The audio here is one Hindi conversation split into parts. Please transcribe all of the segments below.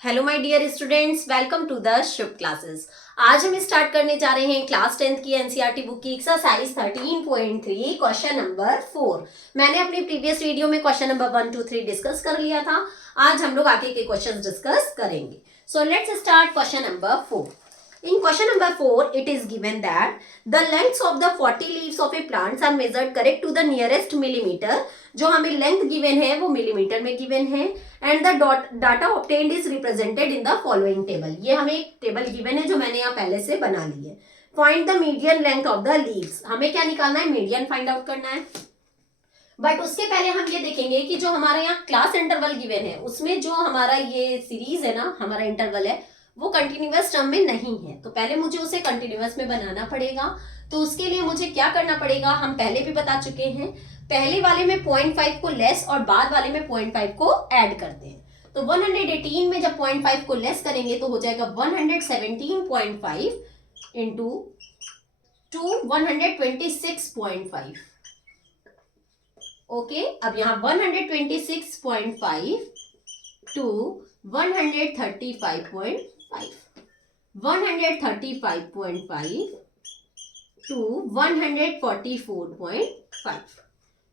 Hello my dear students, welcome to the shift classes. आज हम स्टार्ट करने जा रहे हैं क्लास 10th की एनसीईआरटी बुक की एक्सरसाइज 13.3 क्वेश्चन नंबर 4। मैंने अपनी प्रीवियस वीडियो में क्वेश्चन नंबर 1 2 3 डिस्कस कर लिया था। आज हम लोग आगे के क्वेश्चंस डिस्कस करेंगे। So let's start question number 4। In question number 4, it is given that the lengths of the 40 leaves of a plant are measured correct to the nearest millimeter. जो हमें लेंथ गिवन है वो मिलीमीटर में गिवन है and the data obtained is represented in the following table. ये हमें एक टेबल गिवन है जो मैंने यहाँ पहले से बना ली है। Find the median length of the leaves. हमें क्या निकालना है? मीडियन फाइंड आउट करना है। बट उसके पहले हम ये देखेंगे कि जो हमारे यहाँ क्लास इंटरवल गिवन है उसमें जो हमारा ये सीरीज है ना, हमारा इंटरवल है वो कंटिन्यूअस टर्म में नहीं है, तो पहले मुझे उसे कंटिन्यूअस में बनाना पड़ेगा। तो उसके लिए मुझे क्या करना पड़ेगा, हम पहले भी बता चुके हैं। पहले वाले में 0.5 को लेस और बाद वाले में 0.5 को ऐड करते हैं। तो 118 में जब 0.5 को लेस करेंगे तो हो जाएगा 117.5 इंटू 126.5। ओके, अब यहाँ 126.5 to 135.5, 135.5 to 144.5,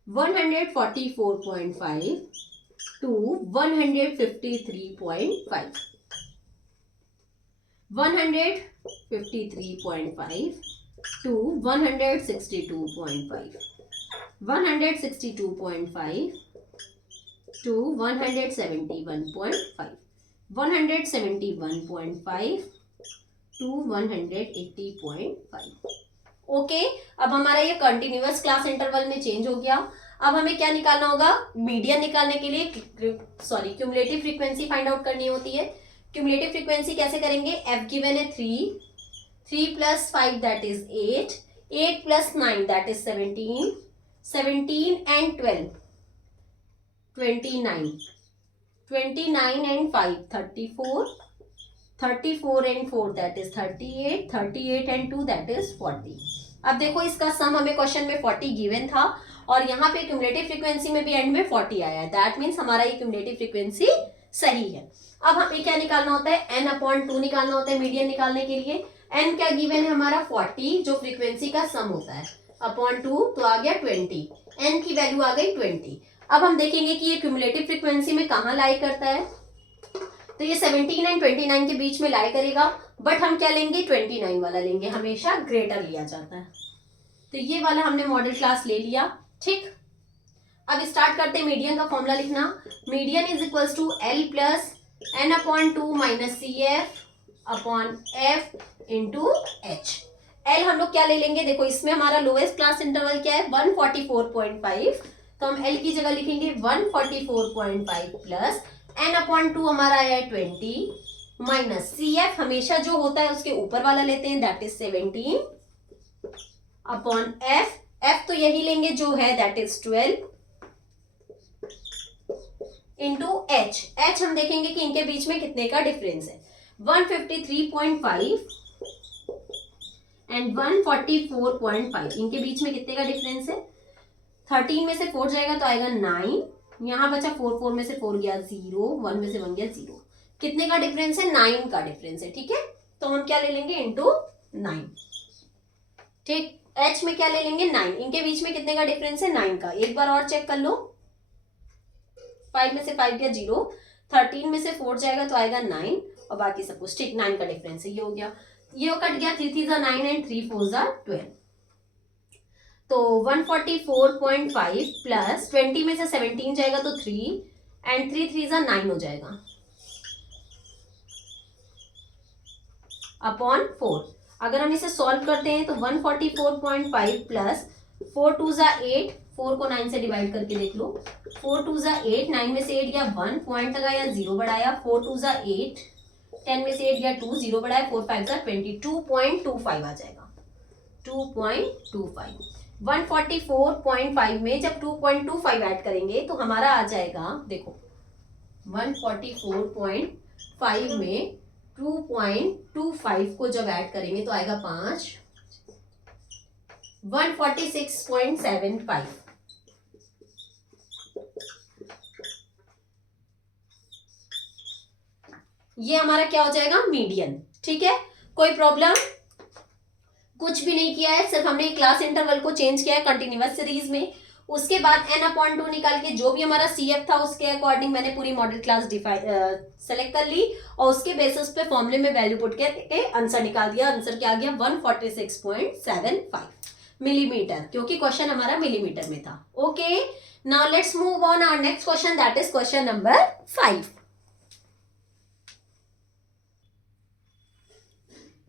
144.5 to 153.5, 153.5 to 162.5, 162.5 to 171.5, 171.5 to 180.5। Okay, अब हमारा ये कंटिन्यूअस क्लास इंटरवल में चेंज हो गया। अब हमें क्या निकालना होगा? मीडियन निकालने के लिए क्यूमुलेटिव फ्रीक्वेंसी फाइंड आउट करनी होती है। क्यूमुलेटिव फ्रीक्वेंसी कैसे करेंगे? एफ गिवन है 3 plus 5 that is 8, 8 plus 9 that is 17, 17 and 12 29, 29 and 5 34, 34 and 4 that is 38, 38 and 2 that is 40। अब देखो इसका सम हमें क्वेश्चन में 40 गिवन था और यहाँ पे क्यूमुलेटिव फ्रीक्वेंसी में भी एंड में 40 आया है। दैट मीन्स हमारा ये क्यूमुलेटिव फ्रीक्वेंसी सही है। अब हमें क्या निकालना होता है? n/2 निकालना होता है मीडियन निकालने के लिए। n क्या गिवन है हमारा? 40 जो फ्रीक्वेंसी का सम होता है अपॉन 2 तो आ गया 20। n की वैल्यू आ गई 20। अब हम देखेंगे कि ये क्यूमुलेटिव फ्रीक्वेंसी में कहाँ लाई करता है। तो ये 17 एंड 29 के बीच में लाई करेगा, बट हम क्या लेंगे? 29 वाला लेंगे, हमेशा ग्रेटर लिया जाता है। तो ये वाला हमने मॉडल क्लास ले लिया। ठीक, अब स्टार्ट करते हैं मीडियन का फॉर्मूला लिखना। Median is equals to L plus n/2 minus C F upon F into H. L हम लोग क्या ले लेंगे? देखो इसमें हमारा लोएस्ट क्लास इंटरवल क्या है? 144.5, तो हम L की जगह लिखेंगे 144.5 प्लस n/2 हमारा आया है 20 माइनस CF हमेशा जो होता है उसके ऊपर वाला लेते हैं that is 17 upon F, F तो यही लेंगे जो है that is 12 into H। H हम देखेंगे कि इनके बीच में कितने का डिफरेंस है। 153.5 एंड 144.5 इनके बीच में कितने का डिफरेंस है? 13 में से 4 जाएगा तो आएगा 9, यहाँ बचा 4 में से 4 गया 0, 1 में से 1 गया 0। कितने का डिफरेंस है? 9 का डिफरेंस है। ठीक है, तो हम क्या ले लेंगे? इंटू 9। ठीक, H में क्या ले लेंगे? 9। इनके बीच में कितने का डिफरेंस है? 9 का। एक बार और चेक कर लो। 5 में से 5 गया 0, 13 में से 4 जाएगा तो आएगा 9 और बाकी सब कुछ ठीक 9 का डिफरेंस है। ये हो गया, ये कट गया, 3 3 9 एंड 3 4 12। तो 144.5 प्लस 20 में से 17 जाएगा तो 3 एंड 3 3 9 हो जाएगा अपॉन 4। अगर हम इसे सॉल्व करते हैं तो 144.5 प्लस 4 2 8, 4 को 9 से डिवाइड करके देख लो। 4 2 8, 9 में से 8 गया 1, पॉइंट लगाया 0 बढ़ाया, 4 2 8, 10 में से 8 गया 2, 0 बढ़ाया, 4 5 20, 2.25 आ जाएगा, 2.25। 144.5 में जब 2.25 ऐड करेंगे तो हमारा आ जाएगा, देखो 144.5 में 2.25 को जब ऐड करेंगे तो आएगा 5, 146.75। ये हमारा क्या हो जाएगा, मीडियन। ठीक है, कोई प्रॉब्लम? कुछ भी नहीं किया है, सिर्फ हमने क्लास इंटरवल को चेंज किया है कंटिन्यूअस सीरीज में। उसके बाद n/2 निकाल के जो भी हमारा CF था उसके अकॉर्डिंग मैंने पूरी मॉडल क्लास सेलेक्ट कर ली और उसके बेसिस पे फॉर्मूले में वैल्यू पुट करके आंसर निकाल दिया। आंसर क्या आ गया, 146.75 मिलीमीटर, क्योंकि क्वेश्चन हमारा मिलीमीटर में था। Okay, now let's move on our next question, that is question number 5।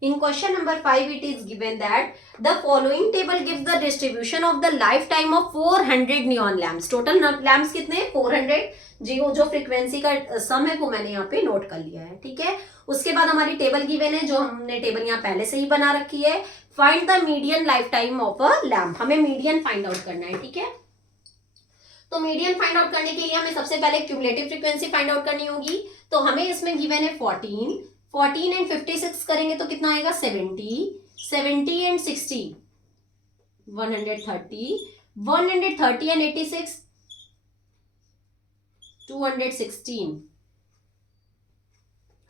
In question number 5, it is given that the following table gives the distribution of the lifetime of 400 neon lamps. Total lamps कितने, 400। जी वो जो फ्रीक्वेंसी का सम है वो मैंने यहाँ पे नोट कर लिया है। ठीक है, उसके बाद हमारी टेबल गिवन है, जो हमने टेबल यहाँ पहले से ही बना रखी है। Find the median life time of a lamp, हमें मीडियन फाइंड आउट करना है। ठीक है, तो मीडियन फाइंड आउट करने के लिए हमें सबसे पहले क्यूमुलेटिव फ्रीक्वेंसी फाइंड आउट करनी होगी। तो हमें इसमें गिवन है 14 एंड 56 करेंगे तो कितना आएगा, 70 एंड 60 130 एंड 86 216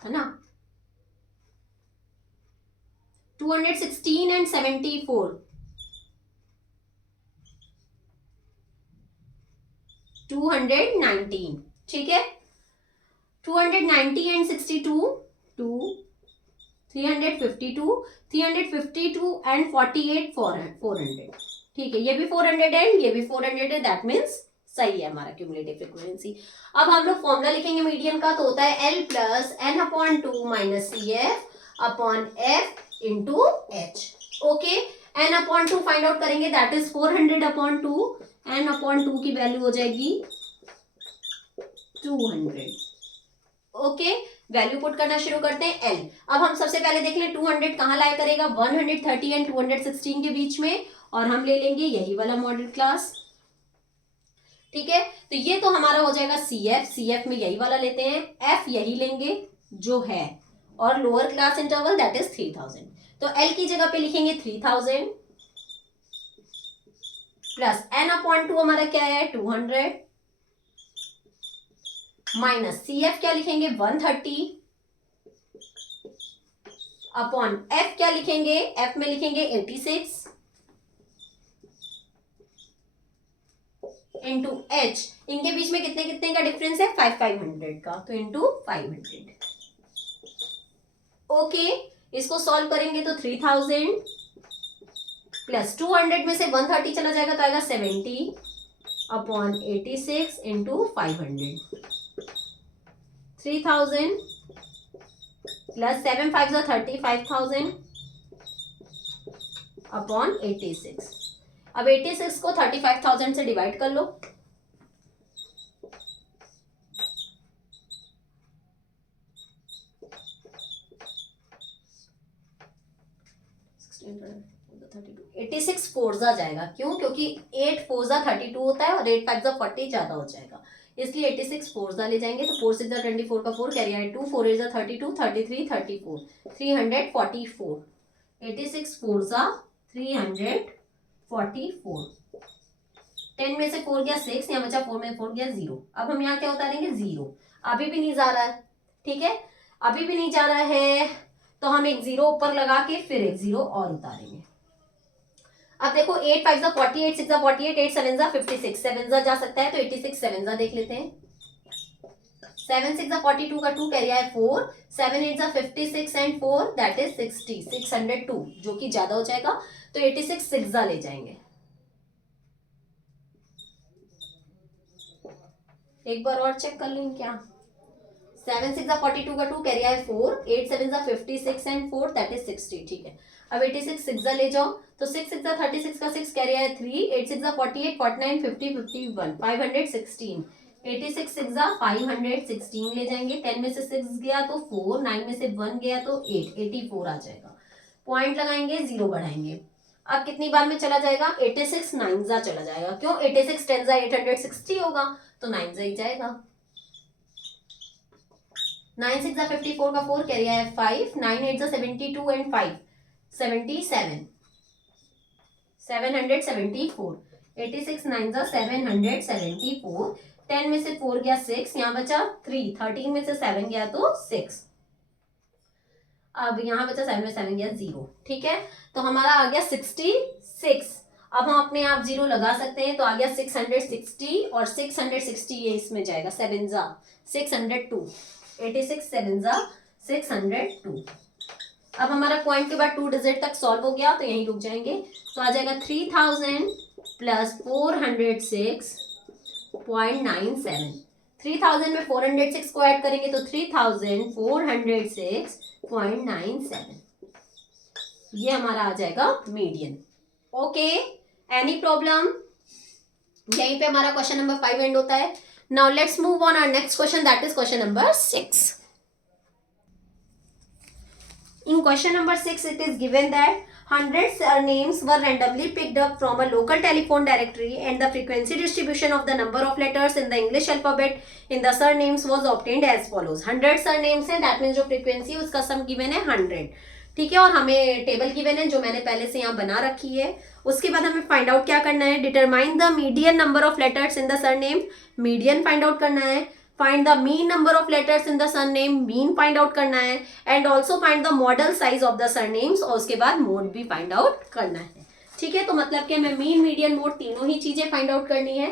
है ना, 216 एंड 74 219। ठीक है, 290 एंड 62 352 एंड 48 400। ठीक है, ये भी 400 है, ये भी 400 है, दैट मीन्स सही है हमारा क्यूमुलेटिव फ्रीक्वेंसी। अब हम लोग फॉर्मूला लिखेंगे मीडियन का, तो होता है L plus n/2 minus CF upon F into H। Okay, n/2 find out करेंगे, दैट इज 400/2, n/2 की वैल्यू हो जाएगी 200। ओके, वैल्यू पुट करना शुरू करते हैं। L, अब हम सबसे पहले देख लें 200 कहाँ लाया करेगा, 130 एंड 216 के बीच में, और हम ले लेंगे यही वाला मॉडल क्लास। ठीक है, तो ये तो हमारा हो जाएगा CF में यही वाला लेते हैं, F यही लेंगे जो है, और lower class interval that is 3000। तो L की जगह पे लिखेंगे 3000 प्लस n/2 हमारा क्या है, 200 माइनस CF क्या लिखेंगे, 130 अपॉन F क्या लिखेंगे, F में लिखेंगे 86 इंटू H, इनके बीच में कितने कितने का डिफरेंस है, 500 का, तो इंटू 500। ओके, इसको सॉल्व करेंगे तो 3000 प्लस 200 में से 130 चला जाएगा तो आएगा 70 अपॉन 86 इंटू 500। 3000 plus 7 5 35,000 upon 86। अब 86 को 35,000 से डिवाइड कर लो, तो 86 फोर्जा जाएगा, क्यों, क्योंकि 8 4 32 होता है और 8 5 40 ज्यादा हो जाएगा, इसलिए 86 फोर्जा ले जाएंगे। तो 4 6 24 का 4 कैरी आए 2, 4 8 32 33 34 344, 86 फोर्जा 344। 10 में से 4 गया 6, यहाँ बचा 4 में 4 गया 0। अब हम यहाँ क्या उतारेंगे, 0। अभी भी नहीं जा रहा है, ठीक है, अभी भी नहीं जा रहा है, तो हम एक 0 ऊपर लगा के फिर एक 0 और उतारेंगे। अब देखो 8 5 48, 6 48, 8 7 56, 7 जा सकता है तो 86 7 देख लेते हैं। 7 6 42 का 2 कैरी है 4, 7 8 56 एंड 4 दैट इज 60, 602 जो कि ज्यादा हो जाएगा, तो 86 6 ले जाएंगे। एक बार और चेक कर लें क्या, 7 6 42 का 2 कैरी है 4, 8 7 56 एंड 4 दैट इज 60। ठीक है, अब 86 6 ले जाओ तो 6 6 36 का 6 कैरी है 3, 8 6 48 49 50 51 516, 86 6 516 ले जाएंगे। 10 में से 6 गया तो 4, 9 में से 1 गया तो 8, 84 आ जाएगा। पॉइंट लगाएंगे, 0 बढ़ाएंगे। अब कितनी बार में चला जाएगा, 86 9 जा चला जाएगा, क्यों, 86 10 जा 860 होगा तो 9 जा ही जाएगा। 9 6 54 का 4 कैरी है 5, 9 8 72 एंड 5 77 774, 86 9 774, 10 में से 4 गया 6, यहाँ बचा 3, 13 में से 7 गया तो 6, अब यहाँ बचा 7 में 7 गया 0, ठीक है। तो हमारा आ गया 66। अब हम अपने आप 0 लगा सकते हैं, तो आ गया 660 और 660 ये इसमें जाएगा, 7 जा 602, 86 7 जा 602। अब हमारा पॉइंट के बाद 2 डिजिट तक सॉल्व हो गया, तो यहीं रुक जाएंगे। तो आ जाएगा 3000 प्लस 406.97। 3000 में 406 को ऐड करेंगे तो 3406.97, ये हमारा आ जाएगा मीडियन। Okay, any problem? यहीं पे हमारा क्वेश्चन नंबर 5 एंड होता है। Now let's move on our next question, that is question number 6. In question number 6, it is given that 100 surnames were randomly picked up from a local telephone directory and the frequency distribution of the number of letters in the English alphabet in the surnames was obtained as follows. 100 surnames है, that means जो frequency है उसका sum given है 100, ठीक है। और हमें टेबल गिवन है जो मैंने पहले से यहाँ बना रखी है। उसके बाद हमें फाइंड आउट क्या करना है, determine the median number of letters in the surname, median find out करना है। Find the mean number of letters in the surname, mean find out करना है। And also find the model size of the surnames, और उसके बाद मोड भी फाइंड आउट करना है, ठीक है। तो मतलब कि हमें मीन, मीडियन, मोड तीनों ही चीजें फाइंड आउट करनी है।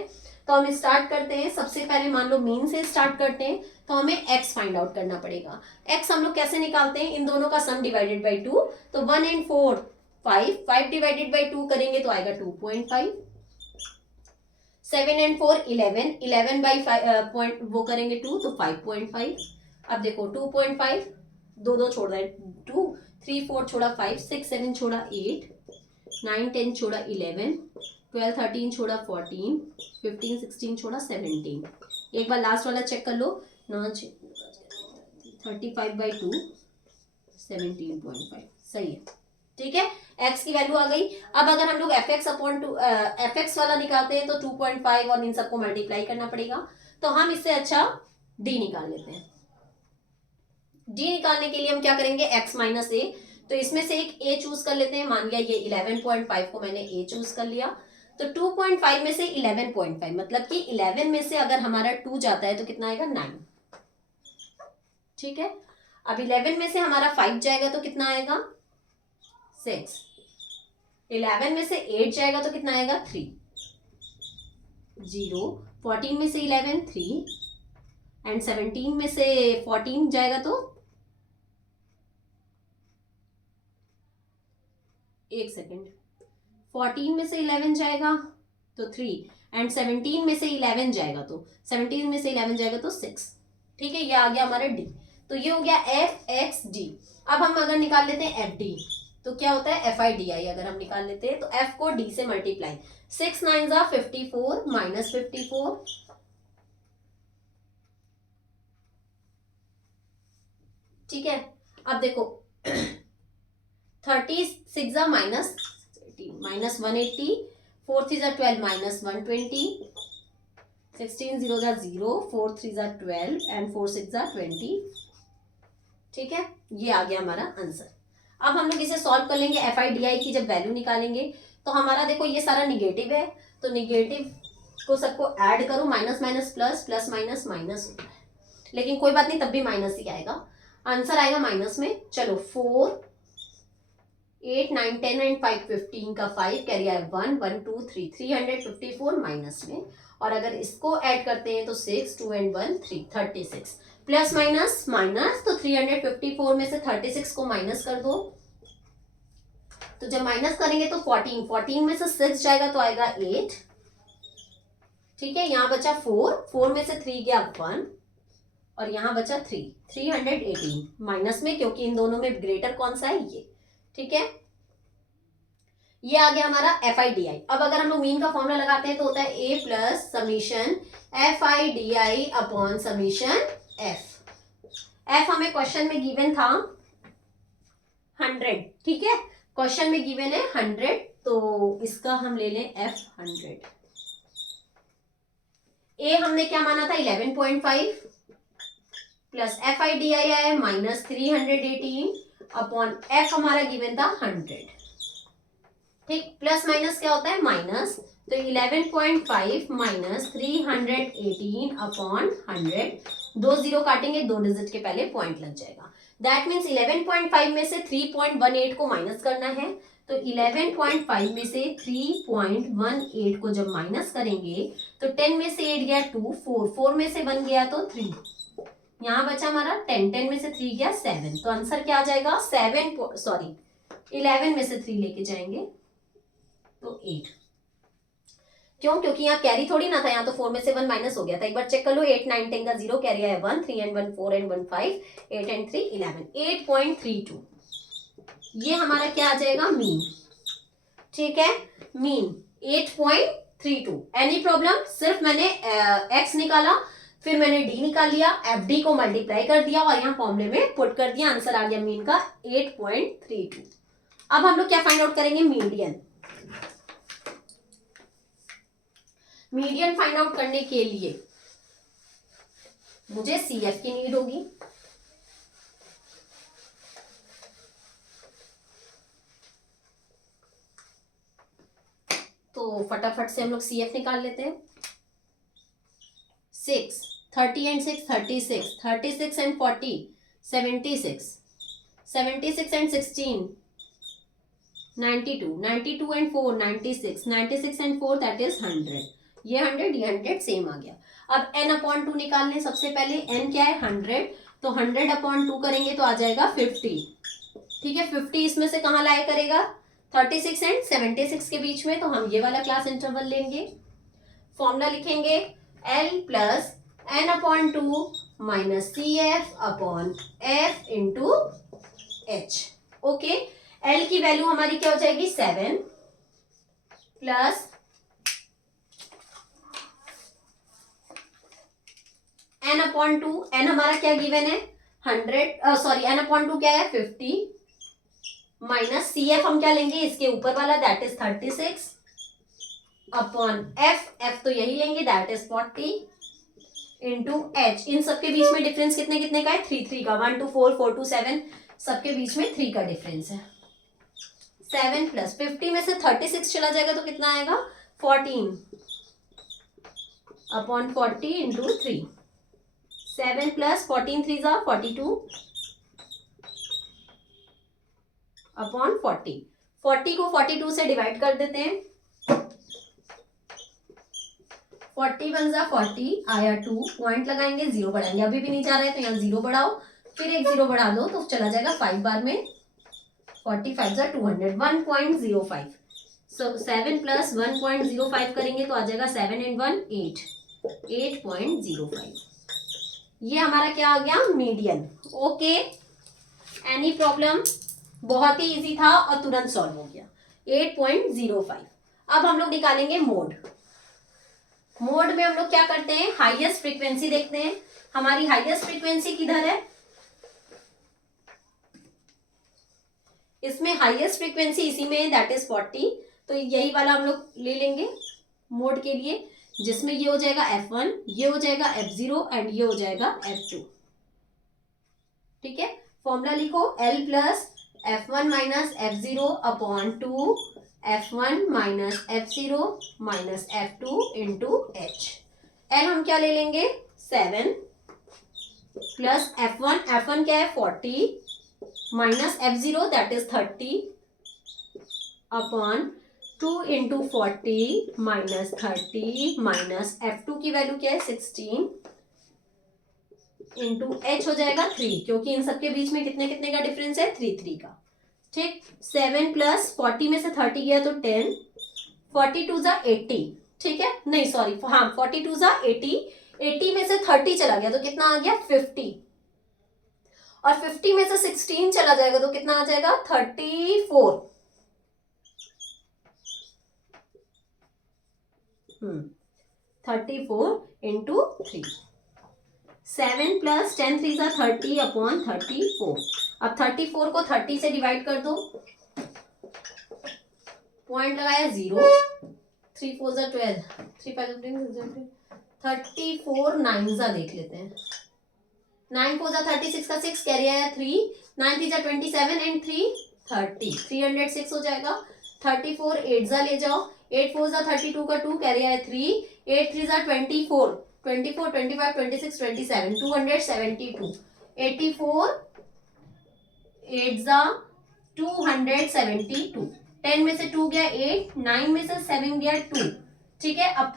तो हम स्टार्ट करते हैं। सबसे पहले मान लो मीन से स्टार्ट करते हैं, तो हमें x फाइंड आउट करना पड़ेगा। x हम लोग कैसे निकालते हैं, इन दोनों का सम डिवाइडेड बाई 2। तो 1 and 4 5 डिवाइडेड बाई 2 करेंगे तो आएगा 2.5। 7 and 4 11 बाई 5 पॉइंट वो करेंगे 2 तो 5.5। अब देखो 2.5 दो छोड़ रहे हैं 2, 3 4 छोड़ा 5, 6 7 छोड़ा 8, 9 10 छोड़ा 11, 12 13 छोड़ा 14, 15 16 छोड़ा 17। एक बार लास्ट वाला चेक कर लो, 35/2 17.5, सही है, ठीक है। x की वैल्यू आ गई। अब अगर हम लोग fx वाला निकालते हैं तो 2.5 और इन सबको मल्टीप्लाई करना पड़ेगा। तो हम इससे अच्छा d निकाल लेते हैं। d निकालने के लिए हम क्या करेंगे, x माइनस a, तो इसमें से एक a चूज कर लेते हैं। मान लिया ये 11.5 को मैंने a चूज कर लिया, तो 2.5 में से 11.5 मतलब कि 11 में से अगर हमारा 2 जाता है तो कितना आएगा 9, ठीक है। अब 11 में से हमारा 5 जाएगा तो कितना आएगा 6, 11 में से 8 जाएगा तो कितना आएगा 3, 0, 14 में से 11 3 एंड 17 में से 14 जाएगा तो एक सेकेंड, 14 में से 11 जाएगा तो 3 एंड 17 में से 11 जाएगा तो 17 में से 11 जाएगा तो 6, ठीक है। ये आ गया हमारा d। तो ये हो गया एफ एक्स डी। अब हम अगर निकाल लेते हैं एफ डी तो क्या होता है एफ आई डी आई। अगर हम निकाल लेते हैं तो एफ को डी से मल्टीप्लाई, 6 9 जा 54 माइनस 54, ठीक है। अब देखो 36 जा माइनस 180, 4 3 जा 12 माइनस 120, 16 0 जा 0, 4 3 जा 12 एंड 4 6 जा 20, ठीक है। ये आ गया हमारा आंसर। अब हम लोग इसे सॉल्व कर लेंगे। एफ आई डी आई की जब वैल्यू निकालेंगे तो हमारा देखो ये सारा निगेटिव है, तो निगेटिव को सबको ऐड करो, minus minus plus, plus minus minus होता है, लेकिन कोई बात नहीं तब भी माइनस ही आएगा, आंसर आएगा माइनस में। चलो 4 8 9 10 एंड 5 15 का 5 कैरी आए 1 1 2 3 354 माइनस में, और अगर इसको ऐड करते हैं तो 6 2 एंड 1 3 36 प्लस माइनस माइनस, तो 354 में से 36 को माइनस कर दो, तो जब माइनस करेंगे तो 14 में से 6 जाएगा तो आएगा 8, ठीक है। यहाँ बचा 4 में से 3 गया 1 और यहाँ बचा 318 माइनस में, क्योंकि इन दोनों में ग्रेटर कौन सा है ये, ठीक है। ये आ गया हमारा एफ आई डी आई। अब अगर हम लोग मीन का फॉर्मूला लगाते हैं तो होता है A plus summation F I D I upon summation F हमें क्वेश्चन में गिवन था 100, ठीक है। क्वेश्चन में गिवन है 100, तो इसका हम ले लें एफ 100। ए हमने क्या माना था 11.5 प्लस एफ आई डी आई आया माइनस 318 अपॉन एफ हमारा गिवन था 100, ठीक। प्लस माइनस क्या होता है माइनस, तो 11.5 माइनस 318 अपॉन 100, 2 0 काटेंगे, 2 डिजिट के पहले पॉइंट लग जाएगा, दैट मीन्स 11.5 में से 3.18 को माइनस करना है। तो 11.5 में से 3.18 को जब माइनस करेंगे तो 10 में से 8 गया 2, 4 में से 1 गया तो 3, यहाँ बचा हमारा 10, 10 में से 3 गया 7। तो आंसर क्या आ जाएगा 11 में से 3 लेके जाएंगे तो 8। क्यों? क्योंकि यहाँ कैरी थोड़ी ना था, यहाँ तो 4 में से 1 माइनस हो गया था। एक बार चेक कर लो, 8 9 10 का 0 कैरी आया 1, 3 and 1 4 and 1 5, 8 and 3 11, 8.32 ये हमारा क्या आ जाएगा मीन। ठीक है, मीन 8.32। Any problem? सिर्फ मैंने x निकाला, फिर मैंने d निकाल लिया, fd को मल्टीप्लाई कर दिया और यहाँ फॉर्मूले में पुट कर दिया, आंसर आ गया मीन का 8.32। अब हम लोग क्या फाइंड आउट करेंगे? मीडियन। मीडियन फाइंड आउट करने के लिए मुझे CF की नीड होगी। तो फटाफट से हम लोग CF निकाल लेते हैं। 6, 30 and 6 36, 36 and 40 76, 76 and 16 92, 92 and 4 96, 96 and 4 that is 100। ये 100 ये 100 सेम आ गया। अब n/2 निकाल लें। सबसे पहले n क्या है 100, तो 100/2 करेंगे तो आ जाएगा 50। ठीक है, 50 इसमें से कहाँ लाया करेगा? 36 एंड 76 के बीच में। तो हम ये वाला क्लास इंटरवल लेंगे। फॉर्मूला लिखेंगे L plus n/2 minus CF/F into H। Okay, L की वैल्यू हमारी क्या हो जाएगी 7 प्लस n/2, n हमारा क्या गिवन है 100, सॉरी n/2 क्या है 50 माइनस CF हम क्या लेंगे इसके ऊपर वाला दैट इज 36 अपॉन F तो यही लेंगे दैट इज 40 इंटू H। इन सबके बीच में डिफरेंस कितने कितने का है? 3 3 का। 1 to 4 4 to 7 सबके बीच में 3 का डिफरेंस है। 7 प्लस 50 में से 36 चला जाएगा तो कितना आएगा 14 अपॉन 40 इंटू 3। 7 प्लस 14 3 जा 42 अपॉन 40। 40 को 42 से डिवाइड कर देते हैं। 40 1 जा 40 आया 2, पॉइंट लगाएंगे 0 बढ़ाएंगे, अभी भी नहीं जा रहा है तो यहाँ 0 बढ़ाओ, फिर एक 0 बढ़ा दो तो चला जाएगा 5 बार में। 45 जा 200 1.05। सो 7 प्लस 1.05 करेंगे तो आ जाएगा 7 and 1 8 8.05। ये हमारा क्या आ गया मीडियन। Okay, any problem? बहुत ही इजी था और तुरंत सॉल्व हो गया। 8.05। अब हम लोग निकालेंगे मोड। मोड में हम लोग क्या करते हैं हाईएस्ट फ्रीक्वेंसी देखते हैं। हमारी हाईएस्ट फ्रीक्वेंसी किधर है? इसमें हाईएस्ट फ्रीक्वेंसी इसी में है दैट इज 40। तो यही वाला हम लोग ले लेंगे मोड के लिए, जिसमें ये हो जाएगा F1, ये हो जाएगा F0 एंड ये हो जाएगा F2। ठीक है, फॉर्मूला लिखो L plus F1 minus F0 upon 2 F1 minus F0 minus F2 into H। L हम क्या ले लेंगे 7 प्लस F1 क्या है 40 minus F0 that is 30 upon 2 into 40 minus 30 minus F2 की वैल्यू क्या है 16 इंटू H हो जाएगा 3, क्योंकि इन सबके बीच में कितने कितने का डिफरेंस है 3 3 का। ठीक, 7 प्लस 40 में से 30 गया तो 10, 42 जा 80। ठीक है, नहीं सॉरी हाँ 42 जा 80, 80 में से 30 चला गया तो कितना आ गया 50, और 50 में से 16 चला जाएगा तो कितना आ जाएगा 34। 34 इंटू 3। 7 प्लस 10 3 जा 30 अपॉन 34। अब 34 को 30 से डिवाइड कर दो, पॉइंट लगाया 0, 3 4 जा 12, 3 5 34 9 जा देख लेते हैं। 9 4 जा 36 का 6 कैरी आया 3, 9 3 जा 27 एंड 3 30, 306 हो जाएगा। 34 8 जा ले जाओ, 8 4 जा 32 का 2 कैरी आया 3, 8 3 जा 24 24 25 26 27 272, 84 8 जा 272, 10 में से 2 गया 8, 9 में से 7 गया 2, ठीक है। अब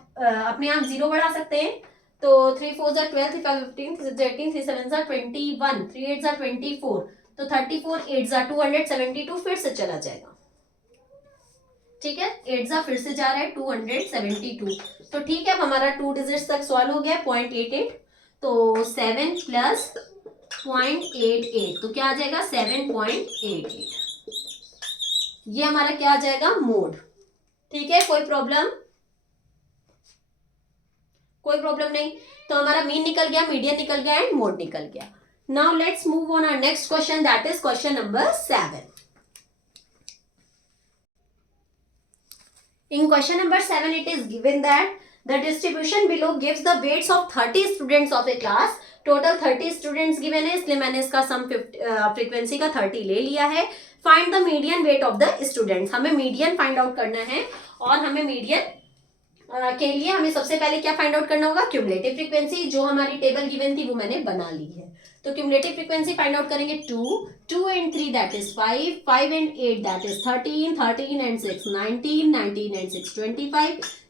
अपने आप 0 बढ़ा सकते हैं, तो 3 4 जा 12, 3 5 15, 3 6 18, 3 7 जा 21, 3 8 जा 24, तो 34, 8 जा 272 फिर से चला जाएगा, ठीक है। 8 जा फिर से जा रहा है 272, तो ठीक है। अब हमारा 2 डिजिट्स तक सॉल्व हो गया 0.88, तो 7 प्लस 0.88, तो क्या आ जाएगा 7.88, ये हमारा क्या आ जाएगा मोड, ठीक है। कोई प्रॉब्लम नहीं, तो हमारा मीन निकल गया, मीडियन निकल गया एंड मोड निकल गया। Now let's move on our next question, that is question number 7। In question number 7, it is given that the distribution below gives the weights of 30 students of a class. Total 30 students given है, इसलिए मैंने इसका सम फ्रीक्वेंसी का 30 ले लिया है। Find the median weight of the students, हमें मीडियन फाइंड आउट करना है, और हमें मीडियन के लिए हमें सबसे पहले क्या फाइंड आउट करना होगा, क्यूमुलेटिव फ्रीक्वेंसी। जो हमारी टेबल गिवन थी वो मैंने बना ली है, तो क्यूमुलेटिव फ्रीक्वेंसी फाइंड आउट करेंगे 2 and 3 that is 5 and 8 that is 13 and 6 19 and 6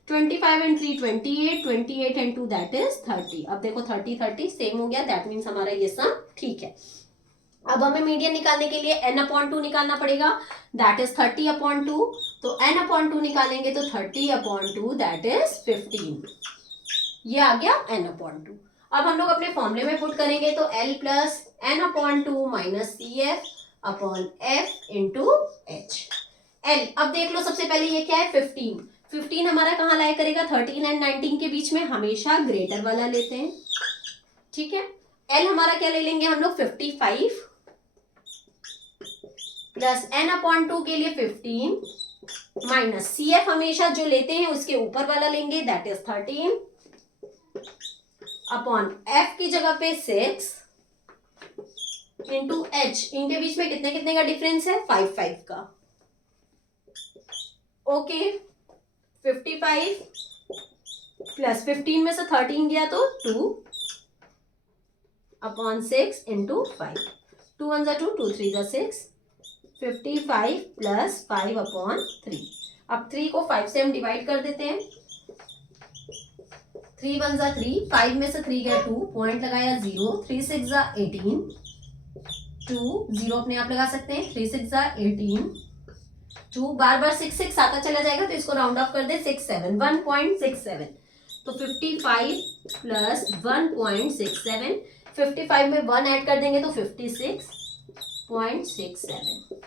25 and 3 28 and 2 that is 30। अब देखो 30 सेम हो गया, दैट मीन्स हमारा ये सम ठीक है। अब हमें मीडियन निकालने के लिए n/2 निकालना पड़ेगा, दैट इज 30/2, तो n/2 निकालेंगे तो 30/2 दैट इज 15, ये आ गया n/2। अब हम लोग अपने फॉर्मूले में पुट करेंगे, तो L plus n/2 minus CF/F into H। L अब देख लो, सबसे पहले ये क्या है 15 हमारा कहाँ लाया करेगा, 13 and 19 के बीच में, हमेशा ग्रेटर वाला लेते हैं, ठीक है। L हमारा क्या ले लेंगे हम लोग 55 प्लस n/2 के लिए 15 माइनस CF हमेशा जो लेते हैं उसके ऊपर वाला लेंगे, दैट इज 13 अपॉन F की जगह पे 6 इंटू H। इनके बीच में कितने कितने का डिफरेंस है, 5 का, ओके। 55 प्लस 15 में से 13 गया तो 2 अपॉन 6 इंटू 5, 2 1 जा 2, 2 3 जा 6, 55 प्लस 5/3। अब 3 को 5 से हम डिवाइड कर देते हैं, 3 1 जा 3, 5 में से 3 गया 2, पॉइंट लगाया 0, 3 6 जा 18, 2 0 अपने आप लगा सकते हैं, 3 6 जा 18, 2 बार 6 आता चला जाएगा, तो इसको राउंड ऑफ कर दे 6 7 1.67, तो 55 प्लस 1.67, 55 में 1 ऐड कर देंगे तो 56.67,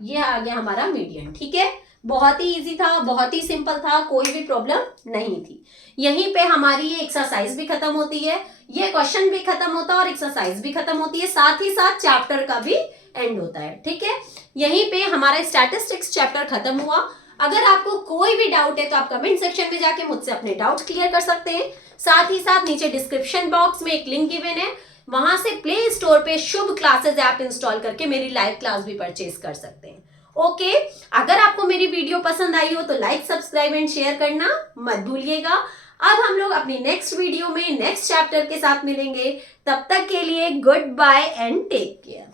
ये आ गया हमारा मीडियन, ठीक है। बहुत ही इजी था, बहुत ही सिंपल था, कोई भी प्रॉब्लम नहीं थी। यहीं पे हमारी ये एक्सरसाइज भी खत्म होती है, ये क्वेश्चन भी खत्म होता है और एक्सरसाइज भी खत्म होती है, साथ ही साथ चैप्टर का भी एंड होता है, ठीक है। यहीं पे हमारा स्टैटिस्टिक्स चैप्टर खत्म हुआ। अगर आपको कोई भी डाउट है तो आप कमेंट सेक्शन में जाके मुझसे अपने डाउट्स क्लियर कर सकते हैं। साथ ही साथ नीचे डिस्क्रिप्शन बॉक्स में एक लिंक गिवन है, वहां से प्ले स्टोर पे शुभ क्लासेस ऐप इंस्टॉल करके मेरी लाइव क्लास भी परचेज कर सकते हैं, ओके। अगर आपको मेरी वीडियो पसंद आई हो तो लाइक सब्सक्राइब एंड शेयर करना मत भूलिएगा। अब हम लोग अपनी नेक्स्ट वीडियो में नेक्स्ट चैप्टर के साथ मिलेंगे, तब तक के लिए goodbye and take care.